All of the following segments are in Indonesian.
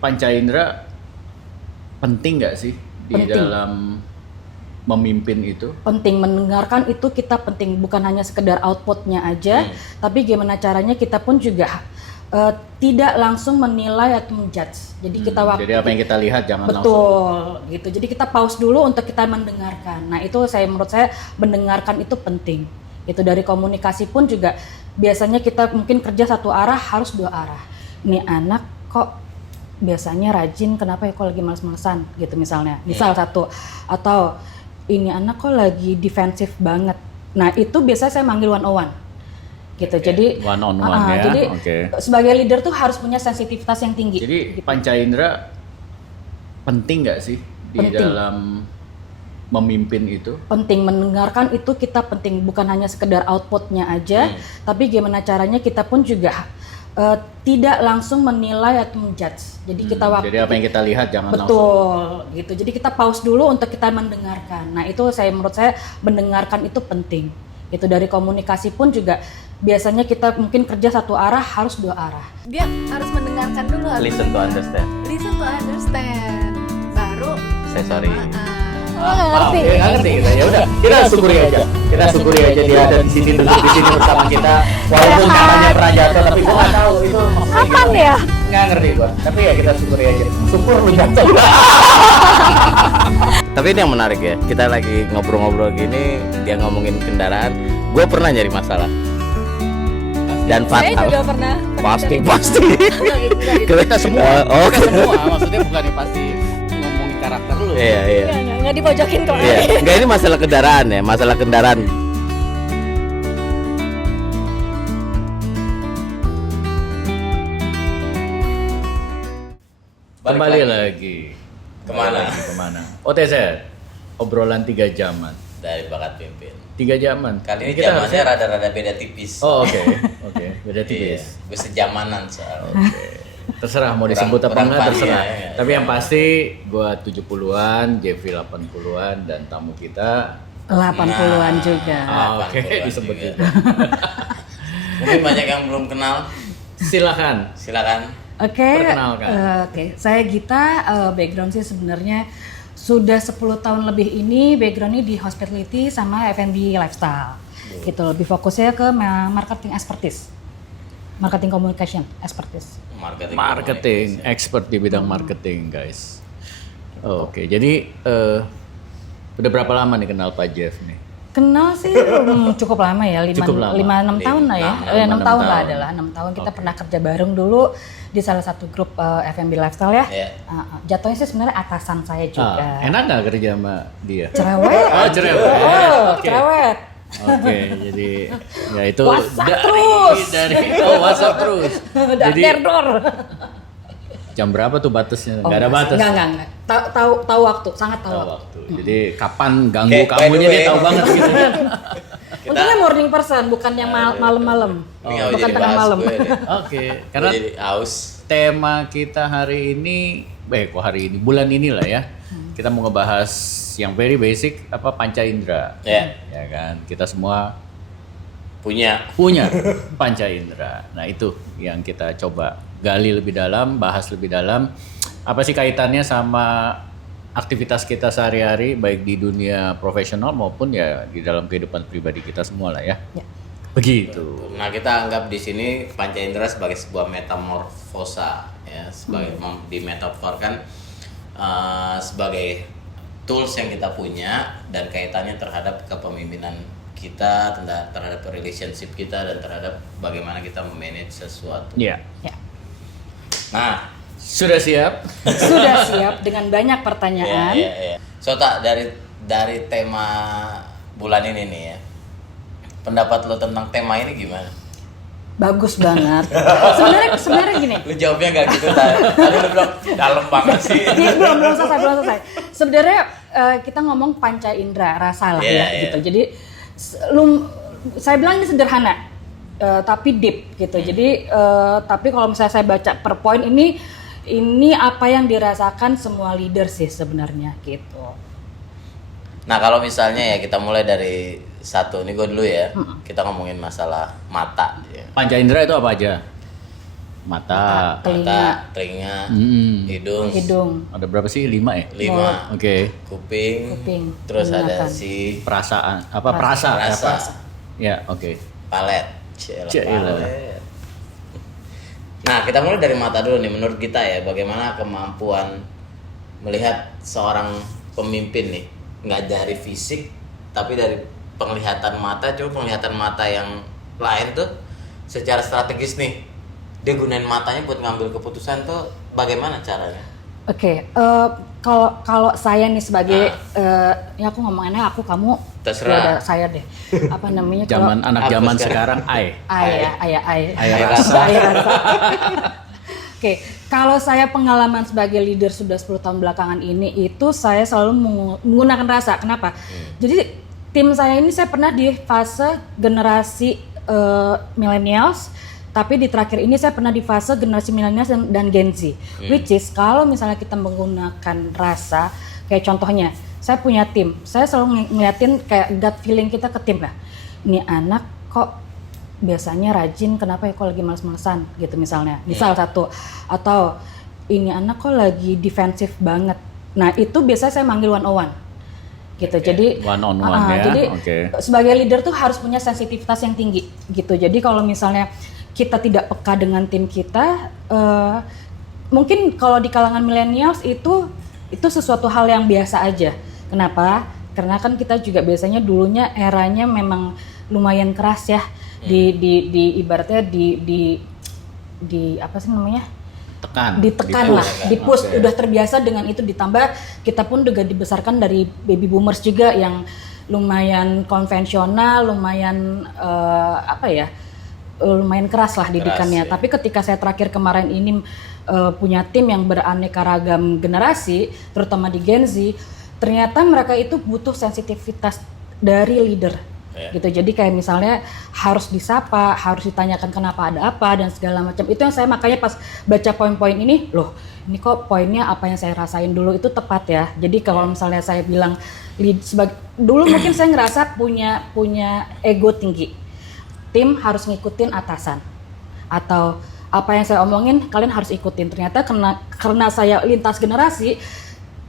panca indera penting nggak sih di Penting. dalam memimpin itu? Penting, mendengarkan itu kita penting, bukan hanya sekedar outputnya aja, tapi gimana caranya kita pun juga tidak langsung menilai atau menjudge. Jadi kita Jadi apa yang kita lihat jangan langsung. betul gitu. Jadi kita pause dulu untuk kita mendengarkan. Nah itu menurut saya mendengarkan itu penting. Itu dari komunikasi pun juga biasanya kita mungkin kerja satu arah harus dua arah. Ini anak kok biasanya rajin, kenapa ya kok lagi males-malesan gitu misalnya. Misal satu, atau ini anak kok lagi defensif banget. Nah itu biasanya saya manggil one on one gitu. Jadi One on one ya. jadi Oke. sebagai leader tuh harus punya sensitivitas yang tinggi. Jadi panca indera penting nggak sih di Penting. dalam memimpin itu? Penting, mendengarkan itu kita penting, bukan hanya sekedar outputnya aja, tapi gimana caranya kita pun juga tidak langsung menilai atau menjudge. Jadi kita Jadi apa yang kita lihat jangan langsung. betul gitu. Jadi kita pause dulu untuk kita mendengarkan. Nah itu menurut saya mendengarkan itu penting. Itu dari komunikasi pun juga biasanya kita mungkin kerja satu arah harus dua arah. Dia harus mendengarkan dulu. Listen to understand. Listen to understand. Baru. Saya sorry. Nggak ngerti. Ya, nggak ngerti kita. Ya udah, kita syukuri aja. Kita syukuri aja dia ada di sini duduk di sini bersama kita. Walaupun katanya pernah jatuh, tapi gua nggak tahu itu maksudnya Kapan gimana. ya? Nggak ngerti gua. Tapi ya kita syukuri aja. Syukur lu jatuh. Tapi ini yang menarik ya. Kita lagi ngobrol-ngobrol gini, dia ngomongin kendaraan. Gue pernah nyari masalah. Dan Saya fatal. juga pernah. Pasti. Kita semua. Oh, Kita semua, maksudnya bukannya pasti ngomongin karakter lu. Iya, iya. Nggak dipojokin kok. Iya, enggak ini masalah kendaraan ya, masalah kendaraan. Kembali lagi. Kemana? Kemana? OTZ. Obrolan 3 jaman. Dari bakat pimpin. 3 jaman. Kali ini kita zamannya harusnya- rada-rada beda tipis. Oh, oke. Oke, beda Iya, tipis. gue sejamanan soalnya. Oke. Terserah mau disebut apa kurang enggak padi terserah. ya, ya, Tapi ya. yang pasti gua 70-an, Jeffy 80-an dan tamu kita 80-an juga. Oke, 80-an disebut juga. juga. Mungkin banyak yang belum kenal. Silakan. Silakan. Oke, Perkenalkan. saya Gita, background sih sebenarnya sudah 10 tahun lebih ini backgroundnya di hospitality sama F&B lifestyle. Gitu, lebih fokusnya ke marketing expertise. Marketing communication expertise. Marketing, expert di bidang marketing, guys. Oke, jadi udah berapa lama nih kenal Pak Jeff nih? Kenal sih cukup lama ya, Cukup lama. 5-6 tahun lah ya. 6 6 tahun lah tahun. adalah 6 tahun kita Oke. pernah kerja bareng dulu di salah satu grup F&B lifestyle ya. Iya. Jatuhnya sih sebenarnya atasan saya juga. Enak nggak kerja sama dia? Cerewet. Oh, cerewet. Oh, Oke. cerewet. Oke, jadi ya itu WhatsApp terus. WhatsApp terus. Jadi Derdor. jam berapa tuh batasnya? Nggak ada batas. Enggak. Tahu waktu, sangat tahu Tahu waktu. waktu. Jadi kapan ganggu Oke, by kamunya the dia way. tahu banget gitu. Untungnya morning person, bukan yang malam-malam. Ini nggak Bukan jadi tengah bahas malam. gue deh. Oke, Gue karena jadi aus. tema kita hari ini, kok hari ini, bulan ini lah ya. Kita mau ngebahas yang very basic apa panca indera. Ya. Ya kan, kita semua Punya. punya panca indera. Nah, itu yang kita coba gali lebih dalam, bahas lebih dalam. Apa sih kaitannya sama aktivitas kita sehari-hari baik di dunia profesional maupun ya di dalam kehidupan pribadi kita semua lah ya. Ya. Begitu. Nah, kita anggap di sini panca indera sebagai sebuah metamorfosa ya, sebagai dimetaforkan sebagai tools yang kita punya dan kaitannya terhadap kepemimpinan kita, terhadap relationship kita dan terhadap bagaimana kita memanage sesuatu. Iya. Ya. Nah, Sudah siap? Sudah siap dengan banyak pertanyaan. iya. Sota, dari tema bulan ini nih ya, pendapat lo tentang tema ini gimana? Bagus banget. Sebenarnya gini. Lu jawabnya nggak gitu tadi lu bilang dalam banget sih. Ini belum selesai. Sebenarnya kita ngomong panca indera rasa lah Iya, ya iya. gitu. Jadi saya bilang ini sederhana, tapi deep gitu. Jadi tapi kalau misalnya saya baca per poin ini apa yang dirasakan semua leader sih sebenarnya gitu. Nah, kalau misalnya ya kita mulai dari satu, ini gue dulu ya. Kita ngomongin masalah mata ya. Panca indera itu apa aja? Mata. telinga, telinga, Hmm. hidung, Ada berapa sih? 5 ya? 5, Oke. kuping, kuping, terus ada penglihatan. si Perasaan apa? Perasa. rasa, Ya, oke. palet. Cielah. Palet. Nah, kita mulai dari mata dulu nih. Menurut kita ya, bagaimana kemampuan melihat seorang pemimpin nih, nggak dari fisik, tapi dari penglihatan mata. Coba penglihatan mata yang lain tuh, secara strategis nih, dia gunain matanya buat ngambil keputusan tuh, bagaimana caranya? Oke, kalau saya nih sebagai ya aku ngomongannya aku kamu Terserah. ya udah saya deh. Apa namanya kalau Zaman anak Apa zaman sekarang? sekarang, ayah rasa. Oke, kalau saya pengalaman sebagai leader sudah 10 tahun belakangan ini itu saya selalu menggunakan rasa. Kenapa? Jadi tim saya ini saya pernah di fase generasi millennials, tapi di terakhir ini saya pernah di fase generasi millennials dan Gen Z. Which is kalau misalnya kita menggunakan rasa, kayak contohnya, saya punya tim, saya selalu ngeliatin kayak gut feeling kita ke tim lah. Ini anak kok biasanya rajin, kenapa ya kok lagi males-malesan gitu misalnya. Misal satu, atau ini anak kok lagi defensif banget. Nah itu biasanya saya manggil 101 gitu. Jadi One on one ya. jadi Oke. sebagai leader tuh harus punya sensitivitas yang tinggi gitu. Jadi kalau misalnya kita tidak peka dengan tim kita, mungkin kalau di kalangan millennials itu sesuatu hal yang biasa aja. Kenapa? Karena kan kita juga biasanya dulunya eranya memang lumayan keras ya, di ibaratnya di apa sih namanya? Ditekan lah, di-push. Oke. Udah terbiasa dengan itu, ditambah kita pun juga dibesarkan dari baby boomers juga yang lumayan konvensional, lumayan lumayan keras lah didikannya. ya. Tapi ketika saya terakhir kemarin ini punya tim yang beraneka ragam generasi, terutama di Gen Z, ternyata mereka itu butuh sensitivitas dari leader. Gitu. Jadi kayak misalnya harus disapa, harus ditanyakan kenapa ada apa dan segala macam. Itu yang saya makanya pas baca poin-poin ini, loh, ini kok poinnya apa yang saya rasain dulu itu tepat ya. Jadi kalau misalnya saya bilang dulu mungkin saya ngerasa punya ego tinggi. Tim harus ngikutin atasan. Atau apa yang saya omongin kalian harus ikutin. Ternyata karena saya lintas generasi,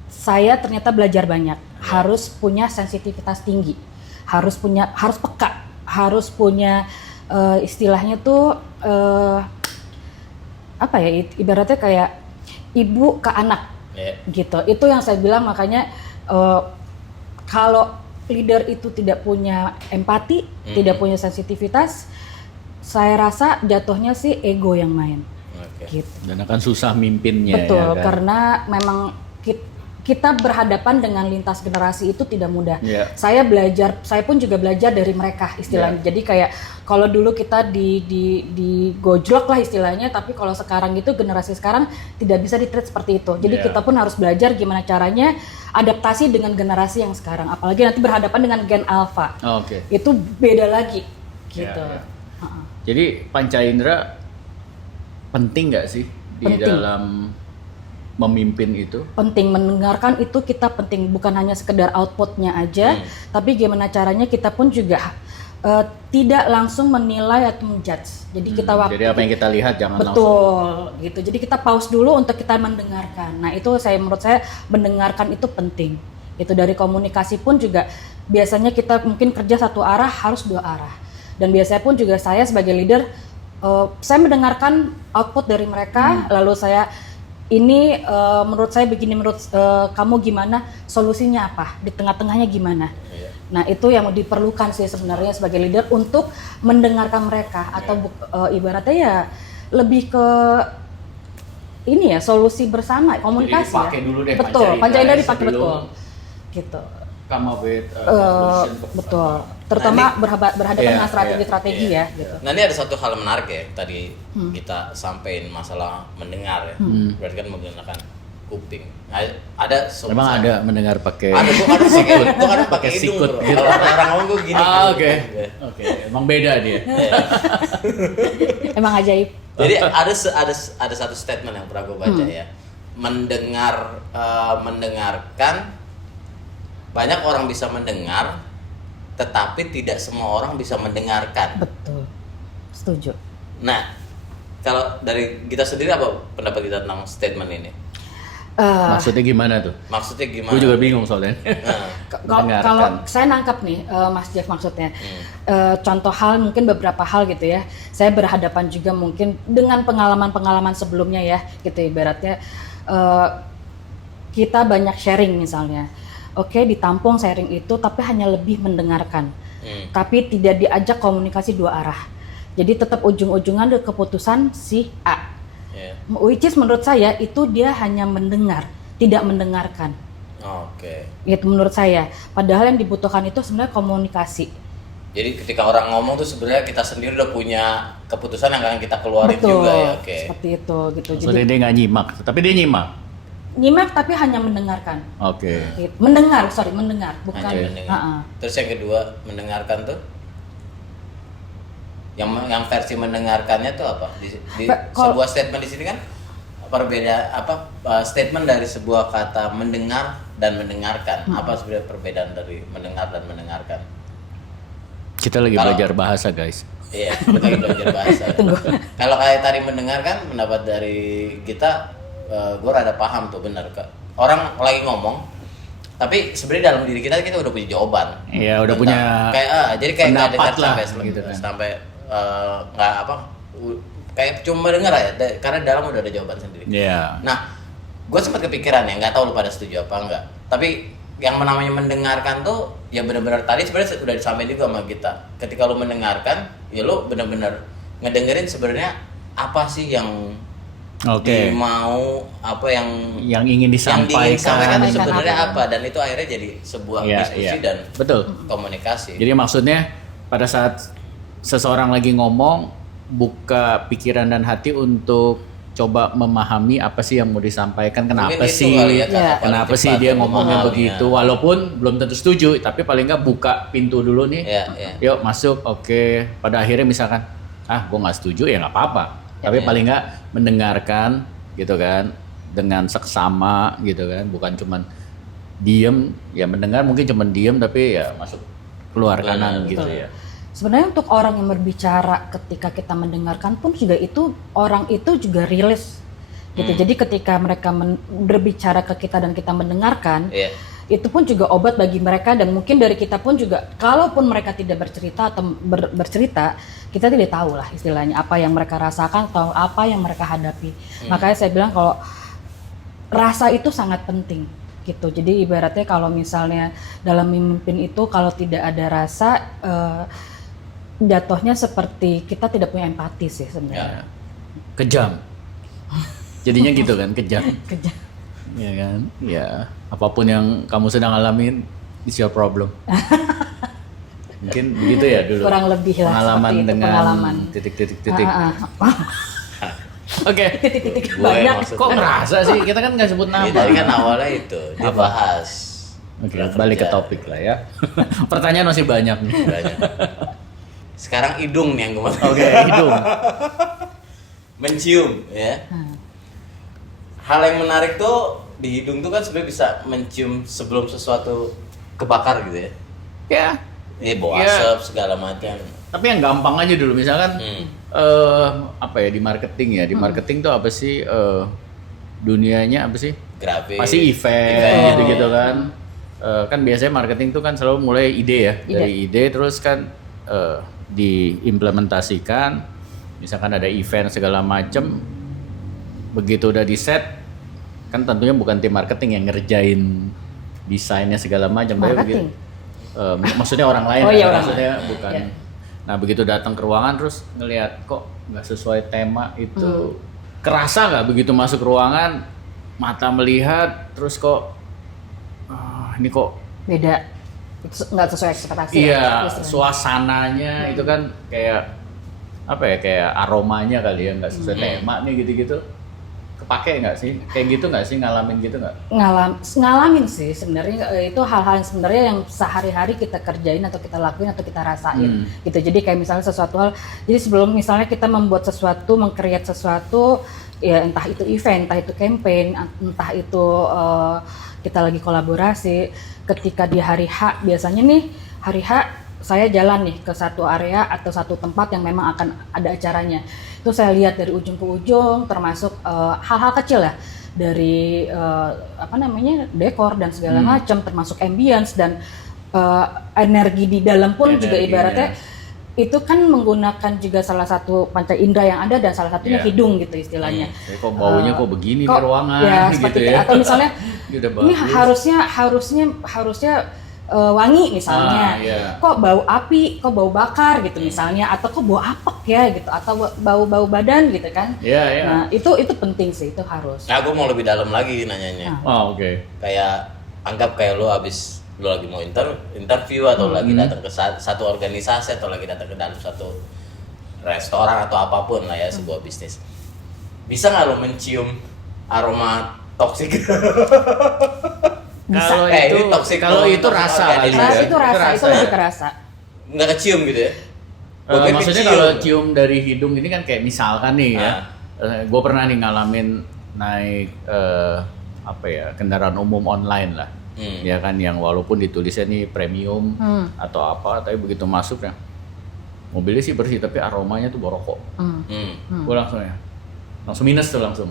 saya ternyata belajar banyak. Harus punya sensitivitas tinggi. Harus peka, harus punya istilahnya tuh ibaratnya kayak ibu ke anak gitu. Itu yang saya bilang, makanya kalau leader itu tidak punya empati, tidak punya sensitivitas, saya rasa jatuhnya sih ego yang main. Gitu. Dan akan susah mimpinnya. Betul, ya kan? karena memang kita berhadapan dengan lintas generasi itu tidak mudah. Yeah. Saya pun juga belajar dari mereka istilahnya. Jadi kayak kalau dulu kita di gojlok lah istilahnya, tapi kalau sekarang gitu generasi sekarang tidak bisa di-treat seperti itu. Jadi kita pun harus belajar gimana caranya adaptasi dengan generasi yang sekarang. Apalagi nanti berhadapan dengan Gen Alpha. Oke. Itu beda lagi gitu. Ya. Jadi panca indera penting nggak sih di Penting. dalam memimpin itu? Penting, mendengarkan itu kita penting, bukan hanya sekedar outputnya aja, tapi gimana caranya kita pun juga tidak langsung menilai atau menjudge. Jadi kita Jadi apa yang kita lihat jangan langsung. betul gitu. Jadi kita pause dulu untuk kita mendengarkan. Nah itu menurut saya mendengarkan itu penting. Itu dari komunikasi pun juga biasanya kita mungkin kerja satu arah harus dua arah. Dan biasanya pun juga saya sebagai leader, saya mendengarkan output dari mereka, lalu saya ini menurut saya begini, menurut kamu gimana, solusinya apa, di tengah-tengahnya gimana. Nah itu yang diperlukan sih sebenarnya sebagai leader untuk mendengarkan mereka, atau ibaratnya ya lebih ke ini ya, solusi bersama, komunikasi. dipakai ya. dulu deh Betul, panca panca indera indera dipakai sebelum betul. Gitu. Come up with conclusion. Betul. Terutama berhadapan Iya, dengan strategi-strategi iya. ya gitu. Nah ini ada satu hal menarik ya, tadi kita sampein masalah mendengar ya, berarti kan menggunakan kuping. Nah, ada Memang ada mendengar pakai. Ada gua kadang pakai hidung sikut bro. gitu. Kalau orang ngomong gua gini. Oke. Emang beda dia. Emang ajaib. Jadi ada satu statement yang pernah gue baca ya, mendengarkan, banyak orang bisa mendengar, tetapi tidak semua orang bisa mendengarkan. Betul. Setuju. Nah, kalau dari kita sendiri apa pendapat kita tentang statement ini? Maksudnya gimana tuh? Maksudnya gimana? Gue juga bingung soalnya. Nah, Kalau saya nangkap nih, Mas Jeff maksudnya, contoh hal mungkin beberapa hal gitu ya. Saya berhadapan juga mungkin dengan pengalaman-pengalaman sebelumnya ya, gitu ibaratnya kita banyak sharing misalnya. Oke, ditampung sharing itu, tapi hanya lebih mendengarkan, tapi tidak diajak komunikasi dua arah. Jadi tetap ujung-ujungan keputusan si A. yeah. Which is menurut saya itu dia hanya mendengar, tidak mendengarkan. Oke. Itu menurut saya. Padahal yang dibutuhkan itu sebenarnya komunikasi. Jadi ketika orang ngomong tuh sebenarnya kita sendiri udah punya keputusan yang akan kita keluarin Betul, juga ya. Oke. seperti itu gitu. Maksudnya dia nggak nyimak, tapi dia nyimak. Nyimak tapi hanya mendengarkan. Oke. Gitu. Mendengar, bukan. Hanya mendengar. Terus yang kedua mendengarkan tuh yang versi mendengarkannya tuh apa? Di sebuah statement di sini kan statement dari sebuah kata mendengar dan mendengarkan. Apa sebenarnya perbedaan dari mendengar dan mendengarkan? Kita lagi belajar bahasa, guys. Iya, kita lagi belajar bahasa. Kalau kayak tadi mendengarkan, pendapat dari kita, gue rada paham tuh benar. Orang lagi ngomong, tapi sebenarnya dalam diri kita udah punya jawaban. Iya, udah punya jadi kayak nggak dengar pendapat lah, sampai gitu kan. sampai nggak kayak cuma dengar aja, karena dalam udah ada jawaban sendiri. Iya. Nah, gue sempat kepikiran ya, nggak tahu lu pada setuju apa enggak. Tapi yang namanya mendengarkan tuh ya benar-benar tadi sebenarnya udah disampaikan juga sama kita. Ketika lu mendengarkan, ya lu benar-benar ngedengerin sebenarnya apa sih yang mau, apa yang ingin disampaikan itu sebenarnya apa, dan itu akhirnya jadi sebuah diskusi dan betul komunikasi. Jadi maksudnya pada saat seseorang lagi ngomong, buka pikiran dan hati untuk coba memahami apa sih yang mau disampaikan, kenapa sih kenapa sih dia ngomongnya begitu, walaupun belum tentu setuju, tapi paling nggak buka pintu dulu nih, yuk masuk. Oke, pada akhirnya misalkan gue nggak setuju ya nggak apa-apa, tapi paling nggak mendengarkan gitu kan, dengan seksama gitu kan, bukan cuman diem. Ya mendengar mungkin cuman diem tapi ya masuk keluar kanan gitu ya. Sebenarnya untuk orang yang berbicara ketika kita mendengarkan pun juga itu orang itu juga rilis gitu. Jadi ketika mereka berbicara ke kita dan kita mendengarkan, itu pun juga obat bagi mereka, dan mungkin dari kita pun juga, kalaupun mereka tidak bercerita atau bercerita, kita tidak tahu lah istilahnya apa yang mereka rasakan atau apa yang mereka hadapi. Makanya saya bilang kalau rasa itu sangat penting gitu. Jadi ibaratnya kalau misalnya dalam memimpin itu kalau tidak ada rasa, jatuhnya seperti kita tidak punya empati sih sebenarnya. Kejam. Jadinya gitu kan, kejam. Kejam. Ya kan? Ya, apapun yang kamu sedang alamin, it's your problem. Mungkin begitu ya dulu. Kurang lebih lah pengalaman seperti itu, dengan pengalaman. titik-titik. Oke. Titik-titik Gue banyak. Kok ngerasa sih? Kita kan nggak sebut nama. Ini tadi kan awalnya itu dibahas. Oke, balik ke topik lah ya. Pertanyaan masih banyak nih. Banyak. Sekarang hidung nih yang gue mau. Oke, hidung. Mencium ya. Hal yang menarik tuh di hidung tuh kan sebenarnya bisa mencium sebelum sesuatu kebakar gitu ya. Ya. Bau asap segala macam. Tapi yang gampang aja dulu, misalkan apa ya, di marketing ya. Di marketing tuh apa sih, dunianya apa sih? Grafis. Pasti event gitu-gitu kan. Kan biasanya marketing tuh kan selalu mulai ide ya. Dari ide terus kan diimplementasikan. Misalkan ada event segala macem, begitu udah di set, kan tentunya bukan tim marketing yang ngerjain desainnya segala macam. Marketing? Maksudnya orang lain, maksudnya bukan. Iya. Nah begitu datang ke ruangan terus ngelihat kok nggak sesuai tema itu, kerasa nggak begitu masuk ruangan, mata melihat terus kok ini kok Beda, nggak sesuai ekspektasi. iya, istilahnya. suasananya itu kan kayak apa ya, kayak aromanya kali ya nggak sesuai tema nih gitu-gitu. Kepake nggak sih? Kayak gitu nggak sih, ngalamin gitu nggak? Ngalamin sih sebenarnya, itu hal-hal yang sebenarnya yang sehari-hari kita kerjain atau kita lakuin atau kita rasain gitu. Jadi kayak misalnya sesuatu hal, jadi sebelum misalnya kita membuat sesuatu, meng-create sesuatu, ya entah itu event, entah itu campaign, entah itu kita lagi kolaborasi, ketika di hari H, biasanya nih hari H saya jalan nih ke satu area atau satu tempat yang memang akan ada acaranya. Itu saya lihat dari ujung ke ujung, termasuk hal-hal kecil ya, dari dekor dan segala macam, termasuk ambience dan energi di dalam pun juga ibaratnya itu kan menggunakan juga salah satu panca indera yang ada dan salah satunya hidung gitu istilahnya. Kok baunya kok begini di ruangan ya, gitu seperti ya. atau misalnya ini bagus. harusnya wangi misalnya. Kok bau api, kok bau bakar gitu misalnya, atau kok bau apek ya gitu, atau bau badan gitu kan. Nah, itu penting sih, itu harus. Nah, aku mau lebih dalam lagi nanyanya. Oh, oke. Kayak anggap kayak lo lagi mau interview atau lagi datang ke satu organisasi atau lagi datang ke dalam satu restoran atau apapun lah ya, sebuah bisnis. Bisa nggak lo mencium aroma toksik? Kalau ini toxic kalau banget, itu toxic rasa kali organisasi. ya. Itu lebih kerasa. Nggak kecium gitu ya? Maksudnya kalau cium dari hidung ini kan kayak misalkan nih ya, gue pernah nih ngalamin naik kendaraan umum online lah, ya kan, yang walaupun ditulisnya nih premium atau apa, tapi begitu masuk ya mobilnya sih bersih tapi aromanya tuh bau rokok. Gue langsung minus tuh langsung.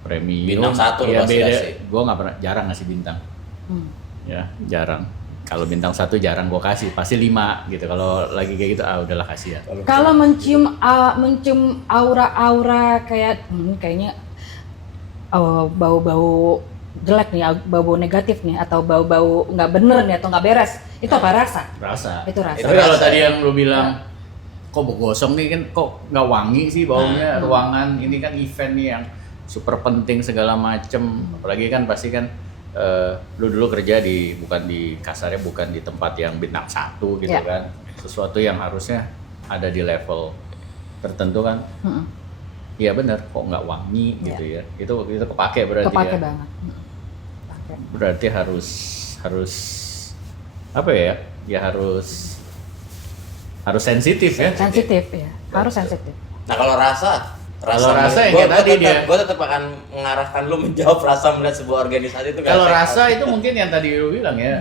Premium. Bintang 1 ya pasti beda. kasih. Gue jarang ngasih bintang. Ya jarang. Kalau bintang 1 jarang gue kasih, pasti 5 gitu. Kalau lagi kayak gitu, udahlah kasih ya. Kalau mencium aura-aura kayaknya bau-bau jelek nih, bau-bau negatif nih, atau bau-bau nggak bener nih, atau nggak beres, itu apa rasa? Itu rasa. Tapi kalau tadi yang lu bilang, kok bau gosong nih kan, kok nggak wangi sih baunya, ruangan ini kan event nih yang super penting segala macem, apalagi kan pasti kan lu dulu kerja bukan di tempat yang bintang 1 gitu kan, sesuatu yang harusnya ada di level tertentu kan. Iya benar, kok nggak wangi gitu ya, itu kepake berarti kepake ya. Banget. Berarti harus apa ya harus sensitif ya. Sensitif ya, harus sensitif. Nah kalau rasa yang kayak tadi gue tetap akan mengarahkan lu menjawab rasa melihat sebuah organisasi itu. Kalau rasa itu mungkin yang tadi lu bilang ya,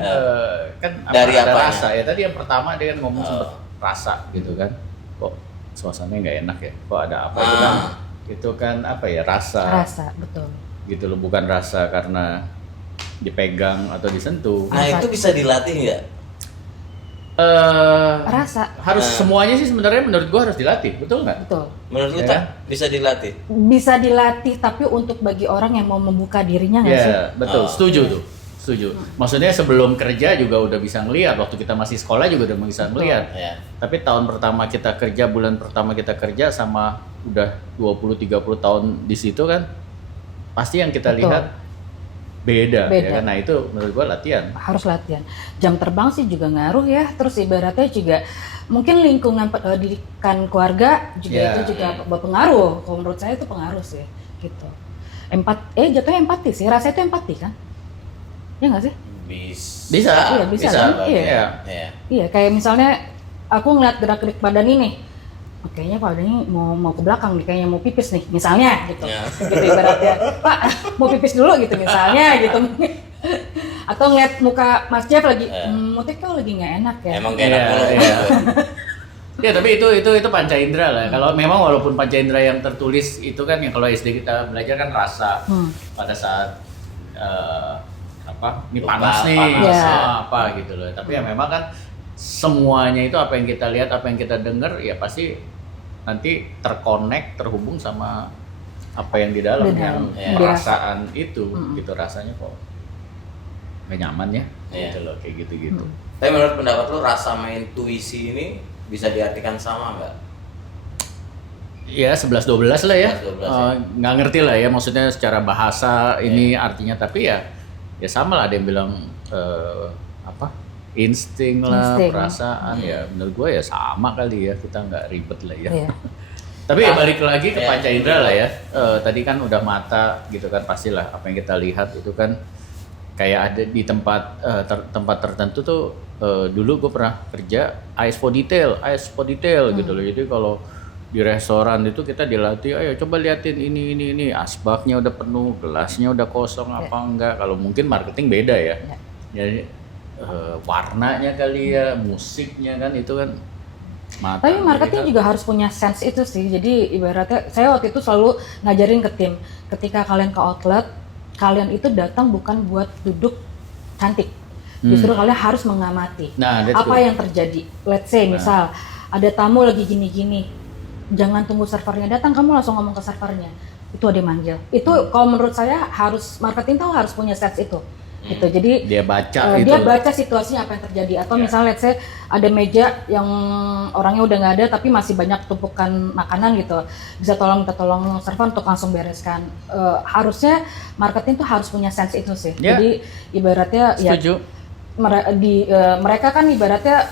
kan dari ada apanya? rasa ya. Tadi yang pertama dia kan ngomong sempet rasa gitu kan, kok suasananya nggak enak ya, kok ada apa itu kan apa ya, rasa betul gitu loh, bukan rasa karena dipegang atau disentuh. Nah itu bisa dilatih nggak? Rasa Harus semuanya sih sebenarnya menurut gua harus dilatih, betul nggak? betul Menurut lu Ya. tak bisa dilatih? bisa dilatih, tapi untuk bagi orang yang mau membuka dirinya nggak sih? Iya, betul. Setuju. Maksudnya sebelum kerja juga udah bisa ngelihat, waktu kita masih sekolah juga udah bisa ngelihat. Ya. Tapi tahun pertama kita kerja, bulan pertama kita kerja sama udah 20-30 tahun di situ kan, pasti yang kita Betul. lihat beda. Ya Beda. kan? Nah itu menurut gua latihan. Harus latihan. Jam terbang sih juga ngaruh ya. Terus ibaratnya juga mungkin lingkungan pendidikan keluarga juga itu juga berpengaruh. Kalau menurut saya itu pengaruh sih, gitu. Jatuhnya empati sih. Rasa itu empati kan? Ya nggak sih? Bisa. Iya, bisa kan? Iya. Iya, kayak misalnya aku ngeliat gerak-gerik badan ini, kayaknya Pak badannya mau ke belakang nih, kayaknya mau pipis nih, misalnya gitu. Gitu ibaratnya, Pak mau pipis dulu gitu misalnya gitu. Atau ngeliat muka Mas Jeff lagi, mutik kok lagi nggak enak ya. Emang gak enak mulu. Ya tapi itu panca indera lah. Kalau memang walaupun panca indera yang tertulis itu kan, yang kalau SD kita belajar kan rasa pada saat ini panas nih, apa gitu loh. Tapi ya memang kan semuanya itu, apa yang kita lihat, apa yang kita dengar, ya pasti nanti terhubung sama apa yang di dalam, yang perasaan itu, gitu, rasanya kok nggak nyaman ya, gitu loh, kayak gitu-gitu. Tapi menurut pendapat lu rasa sama intuisi ini bisa diartikan sama nggak? Ya 11-12 lah ya, 11-12 nggak ngerti lah ya, maksudnya secara bahasa ini artinya, tapi ya sama lah, ada yang bilang insting lah, perasaan, ya menurut gue ya sama kali ya, kita nggak ribet lah ya. Tapi ya balik lagi ke panca indera lah ya, tadi kan udah mata gitu kan, pastilah apa yang kita lihat itu kan kayak ada di tempat tertentu tuh. Dulu gue pernah kerja eyes for detail gitu loh. Jadi kalau di restoran itu kita dilatih, ayo coba liatin ini asbaknya udah penuh, gelasnya udah kosong apa enggak. Kalau mungkin marketing beda ya. Jadi warnanya kali ya, musiknya kan itu kan mata. Tapi marketing juga harus punya sense itu sih. Jadi ibaratnya saya waktu itu selalu ngajarin ke tim, ketika kalian ke outlet, kalian itu datang bukan buat duduk cantik. Justru kalian harus mengamati Nah, that's apa good. yang terjadi. Let's say misal ada tamu lagi gini-gini, jangan tunggu servernya datang, kamu langsung ngomong ke servernya. Itu ada yang manggil. Itu kalau menurut saya harus marketing tuh harus punya sense itu. Gitu. Jadi Dia baca itu. dia baca situasinya apa yang terjadi, atau misalnya let's say ada meja yang orangnya udah nggak ada tapi masih banyak tumpukan makanan gitu, bisa minta tolong server untuk langsung bereskan. Harusnya marketing tuh harus punya sense itu sih. Ya. Jadi ibaratnya Setuju. mereka kan ibaratnya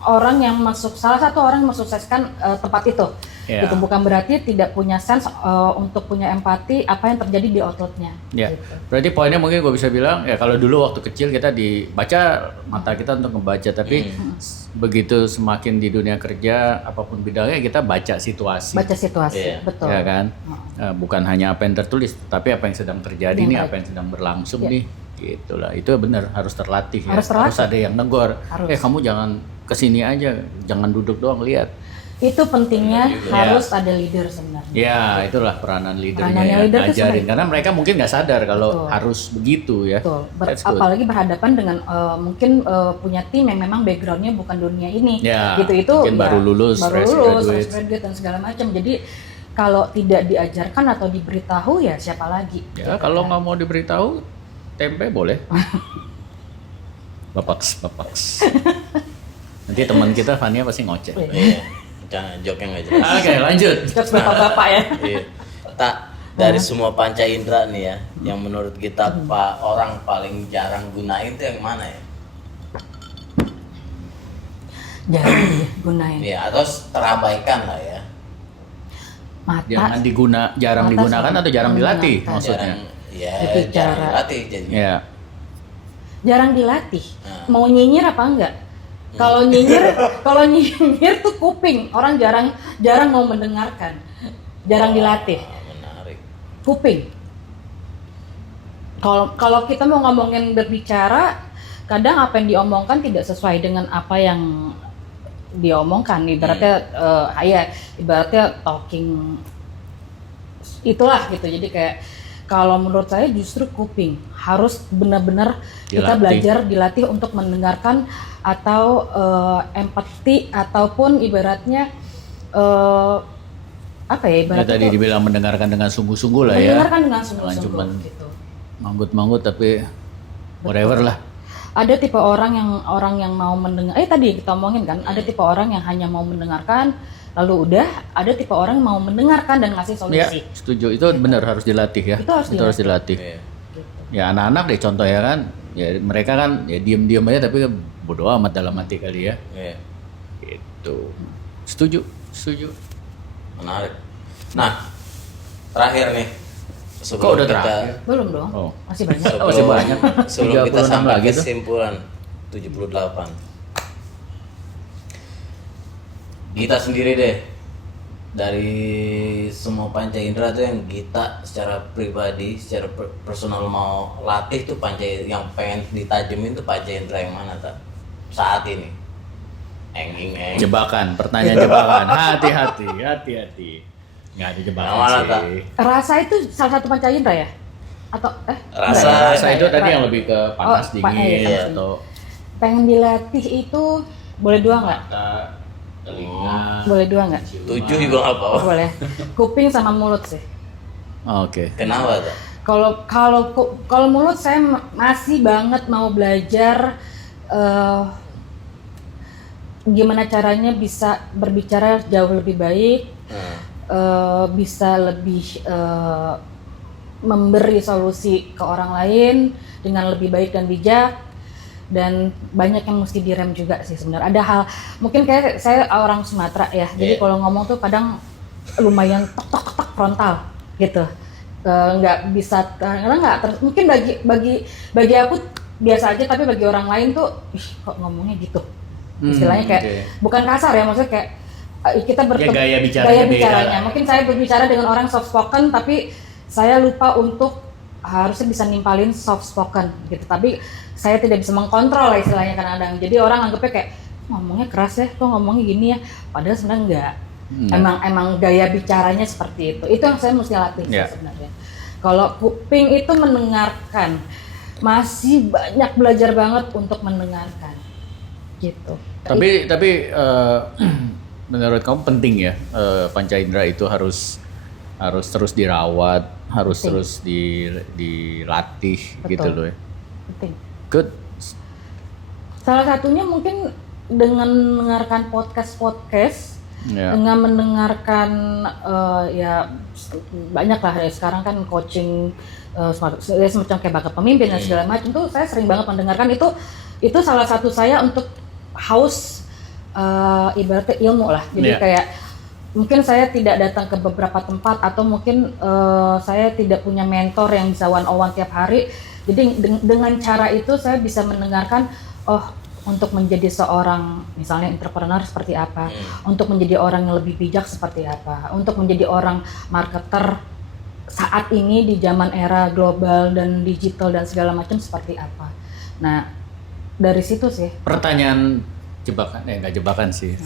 orang yang salah satu orang yang mensukseskan tempat itu. Ya. Itu bukan berarti tidak punya sense untuk punya empati apa yang terjadi di outletnya. Ya, Gitu. berarti poinnya mungkin gue bisa bilang ya kalau dulu waktu kecil kita dibaca mata kita untuk membaca, tapi begitu semakin di dunia kerja apapun bidangnya kita baca situasi, Baca situasi, Iya. betul. ya kan? Bukan hanya apa yang tertulis, tapi apa yang sedang terjadi Yang nih, baik. apa yang sedang berlangsung Iya. nih, gitulah. Itu benar harus terlatih Harus ya. terlatih. Harus ada yang negor. Harus. Kamu jangan kesini aja, jangan duduk doang lihat. Itu pentingnya Benar juga. harus ada leader sebenarnya. Ya, itulah peranan leadernya Peranannya ya, leader itu ngajarin. sebenarnya. Karena mereka mungkin nggak sadar kalau Betul. harus begitu ya. Betul. That's good. Apalagi berhadapan dengan mungkin punya tim yang memang backgroundnya bukan dunia ini. Ya, Gitu itu mungkin baru lulus, fresh graduate. fresh graduate dan segala macam. Jadi kalau tidak diajarkan atau diberitahu ya siapa lagi? Ya, Gitu kalau kan. nggak mau diberitahu, tempe boleh. Bapaks. Nanti teman kita Fania pasti ngoceh. Iya. Jangan joke yang nggak jelas. Oke, lanjut. Jokes bapak-bapak ya. Iya. Tak, dari semua panca indera nih ya, yang menurut kita orang paling jarang gunain tuh yang mana ya? Jangan digunain. Iya, atau terabaikan lah ya. Mata. Jarang Mata digunakan sama atau jarang dilatih menggunakan. maksudnya. Jarang, ya Berbicara. jarang dilatih jadinya. Ya. Jarang dilatih. Nah. Mau nyinyir apa enggak? Kalau nyinyir tuh kuping. Orang jarang mau mendengarkan. Jarang dilatih. Ah, menarik. Kuping. Kalau kita mau ngomongin berbicara, kadang apa yang diomongkan tidak sesuai dengan apa yang diomongkan. Ibaratnya ibaratnya talking itulah gitu. Jadi kayak kalau menurut saya justru kuping harus benar-benar kita Dilatih. dilatih untuk mendengarkan atau empati ataupun ibaratnya apa ya Ya, ibaratnya tadi tuh dibilang mendengarkan dengan sungguh-sungguh lah ya. mendengarkan dengan Jangan sungguh-sungguh cuman gitu. manggut-manggut tapi whatever lah. Ada tipe orang yang mau mendengar. Tadi kita omongin kan, ada tipe orang yang hanya mau mendengarkan lalu udah, ada tipe orang yang mau mendengarkan dan ngasih Ya, solusi. setuju. Itu benar harus dilatih ya. Itu harus dilatih. Iya. Ya anak-anak deh contoh ya kan. Ya mereka kan ya diam-diam aja tapi bodo amat dalam hati kali ya. Iya. Gitu. Setuju. Menarik. Nah, terakhir nih. Kok udah terakhir? Belum dong, Oh. masih banyak. Oh, masih banyak. Sebelum kita 36 sampai lagi tuh. kesimpulan 78. Gita sendiri deh, dari semua panca indera tuh yang Gita secara pribadi, secara personal mau latih tuh panca yang pengen ditajemin tuh panca indera yang mana tak saat ini? Eng. Jebakan, pertanyaan jebakan. Hati-hati. Nggak ada jebakan Yang mana, Tak? sih. Rasa itu salah satu panca indera ya? Atau Rasa- enggak ya? Rasa itu tadi yang lebih ke panas Oh, dingin iya. atau pengen dilatih itu boleh dua nggak? mata, telinga. Boleh dua nggak? ciuman. 7 juga nggak apa-apa. Boleh. Kuping sama mulut sih. Oh, oke. Kenapa tak? Kalau mulut saya masih banget mau belajar gimana caranya bisa berbicara jauh lebih baik, bisa lebih memberi solusi ke orang lain dengan lebih baik dan bijak, dan banyak yang mesti direm juga sih sebenarnya. Ada hal mungkin kayak saya orang Sumatera ya, jadi Iya. kalau ngomong tuh kadang lumayan tok frontal gitu. Nggak bisa karena mungkin bagi aku biasa aja, tapi bagi orang lain tuh kok ngomongnya gitu, istilahnya kayak oke. bukan kasar ya, maksudnya kayak kita Ya, gaya bicaranya beda lah. mungkin saya berbicara dengan orang soft spoken tapi saya lupa untuk harusnya bisa nimpalin soft spoken gitu, tapi saya tidak bisa mengkontrol lah istilahnya kadang-kadang. Jadi orang anggapnya kayak ngomongnya keras ya, kok ngomongnya gini ya, padahal sebenarnya enggak. Emang gaya bicaranya seperti itu yang saya mesti latih sih sebenarnya. Kalau kuping itu mendengarkan, masih banyak belajar banget untuk mendengarkan gitu. Tapi menurut kamu penting ya, panca indera itu harus terus dirawat, harus Penting. terus dilatih. Betul. Gitu loh ya. Penting. Good. Salah satunya mungkin dengan mendengarkan podcast, Ya. dengan mendengarkan ya banyak lah ya sekarang kan coaching semacam kayak bakat pemimpin dan segala macam tuh saya sering banget mendengarkan itu salah satu saya untuk haus ibaratnya ilmu lah. Jadi Iya. kayak mungkin saya tidak datang ke beberapa tempat atau mungkin saya tidak punya mentor yang bisa one on one tiap hari. Jadi dengan cara itu saya bisa mendengarkan untuk menjadi seorang misalnya entrepreneur seperti apa, untuk menjadi orang yang lebih bijak seperti apa, untuk menjadi orang marketer saat ini di zaman era global dan digital dan segala macam seperti apa. Nah, dari situ sih. Pertanyaan jebakan, nggak jebakan sih.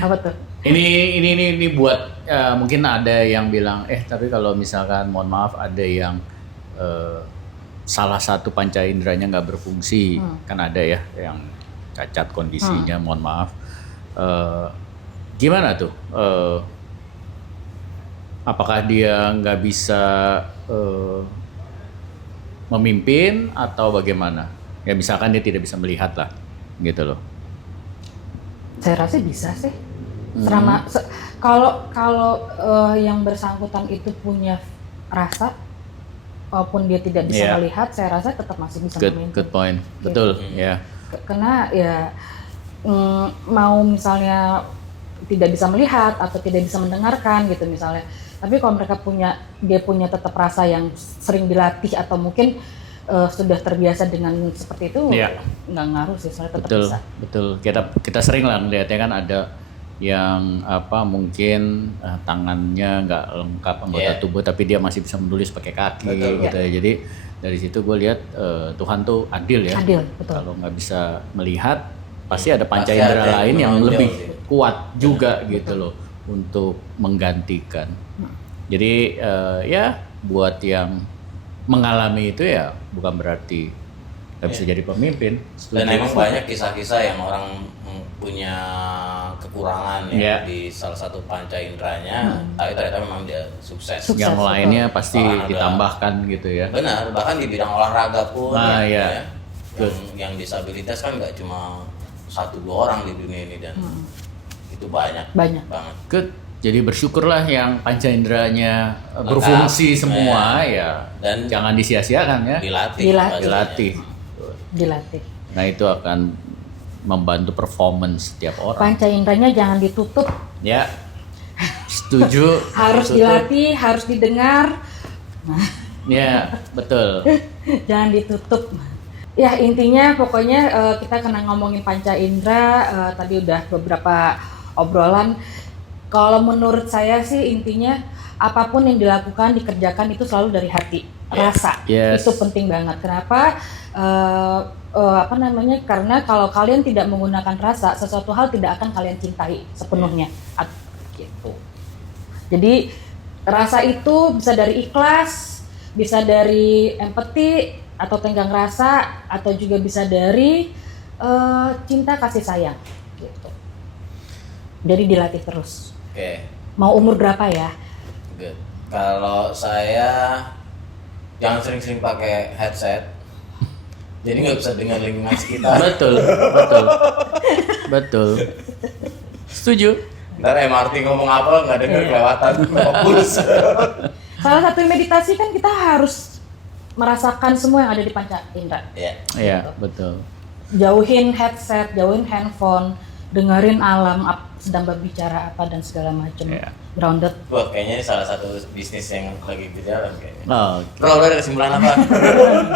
Apa tuh? Ini buat mungkin ada yang bilang tapi kalau misalkan mohon maaf ada yang salah satu panca inderanya nggak berfungsi, kan ada ya yang cacat kondisinya, mohon maaf. Gimana tuh? Apakah dia nggak bisa memimpin atau bagaimana? Ya misalkan dia tidak bisa melihat lah, gitu loh. Saya rasa bisa sih. Kalau yang bersangkutan itu punya rasa, walaupun dia tidak bisa melihat, saya rasa tetap masih bisa memimpin. Good point, betul, ya. Karena ya mau misalnya tidak bisa melihat atau tidak bisa mendengarkan gitu misalnya, tapi kalau mereka dia punya tetap rasa yang sering dilatih atau mungkin sudah terbiasa dengan seperti itu, nggak ngaruh sih, soalnya tetap bisa. Betul. Kita sering lah melihatnya kan ada yang mungkin tangannya nggak lengkap anggota tubuh tapi dia masih bisa menulis pakai kaki gitu ya. Jadi dari situ gue lihat Tuhan tuh adil ya. Adil, betul. Kalau nggak bisa melihat pasti ada panca indera lain yang lebih kuat juga gitu loh untuk menggantikan. Jadi ya buat yang mengalami itu ya bukan berarti nggak bisa jadi pemimpin. Dan memang banyak kisah-kisah yang orang punya kekurangan di salah satu panca inderanya, tapi ternyata memang dia sukses. Yang lainnya pasti Bahkan ditambahkan gitu ya. Benar, bahkan di bidang olahraga pun Iya. yang disabilitas kan nggak cuma 1-2 orang di dunia ini dan itu banyak banget. Good. Jadi bersyukurlah yang panca inderanya berfungsi semua ya. Dan jangan disia-siakan ya. Dilatih. Nah itu akan membantu performance setiap orang. Panca inderanya jangan ditutup. Ya. Setuju. Harus dilatih, harus didengar. Ya, betul. Jangan ditutup. Ya intinya pokoknya kita kena ngomongin panca indera, tadi udah beberapa obrolan. Kalau menurut saya sih intinya apapun yang dilakukan, dikerjakan itu selalu dari hati, rasa. Itu penting banget. Kenapa? Karena kalau kalian tidak menggunakan rasa, sesuatu hal tidak akan kalian cintai sepenuhnya. Gitu. Jadi rasa itu bisa dari ikhlas, bisa dari empati atau tenggang rasa, atau juga bisa dari cinta kasih sayang. Gitu. Jadi dilatih terus. Mau umur berapa ya? Good. Kalau saya jangan sering-sering pakai headset. Jadi nggak bisa dengar lingkungan sekitar. Betul. Setuju. Ntar MRT ngomong apa nggak dengar kelewatan fokus. Salah satu meditasi kan kita harus merasakan semua yang ada di panca indera. Iya, betul. Jauhin headset, jauhin handphone, dengerin alam sedang berbicara apa dan segala macam. Grounded. Wah, kayaknya ini salah satu bisnis yang lagi berjalan kayaknya. Bro, udah ada kesimpulan apa?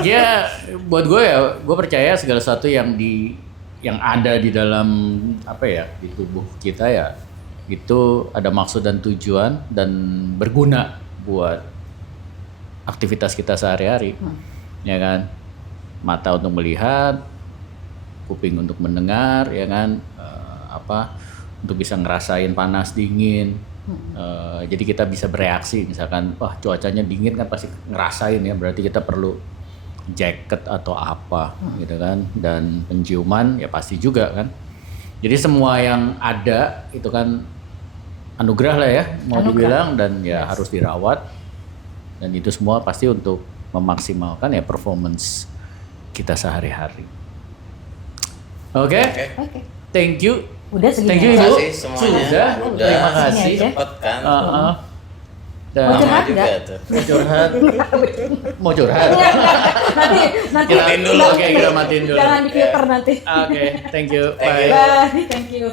Ya, buat gue gue percaya segala sesuatu yang ada di dalam di tubuh kita ya itu ada maksud dan tujuan dan berguna buat aktivitas kita sehari-hari. Ya kan? Mata untuk melihat, kuping untuk mendengar, ya kan, untuk bisa ngerasain panas dingin. Jadi kita bisa bereaksi, misalkan wah cuacanya dingin kan pasti ngerasain ya, berarti kita perlu jaket atau apa gitu kan, dan penciuman ya pasti juga kan. Jadi semua yang ada itu kan anugerah lah ya mau dibilang, dan ya harus dirawat, dan itu semua pasti untuk memaksimalkan ya performance kita sehari-hari. Oke. Thank you. Udah segini Thank you aja. Ibu. Terima kasih semuanya. Sudah. Terima kasih. Segini aja. Cepet kan. Dan Mau curhat juga nggak? tuh. mau curhat. Mau curhat. Nanti Matiin dulu. Oke, kita matiin dulu. Jangan di filter nanti. Oke, thank you. Thank you. Bye. Bye, thank you.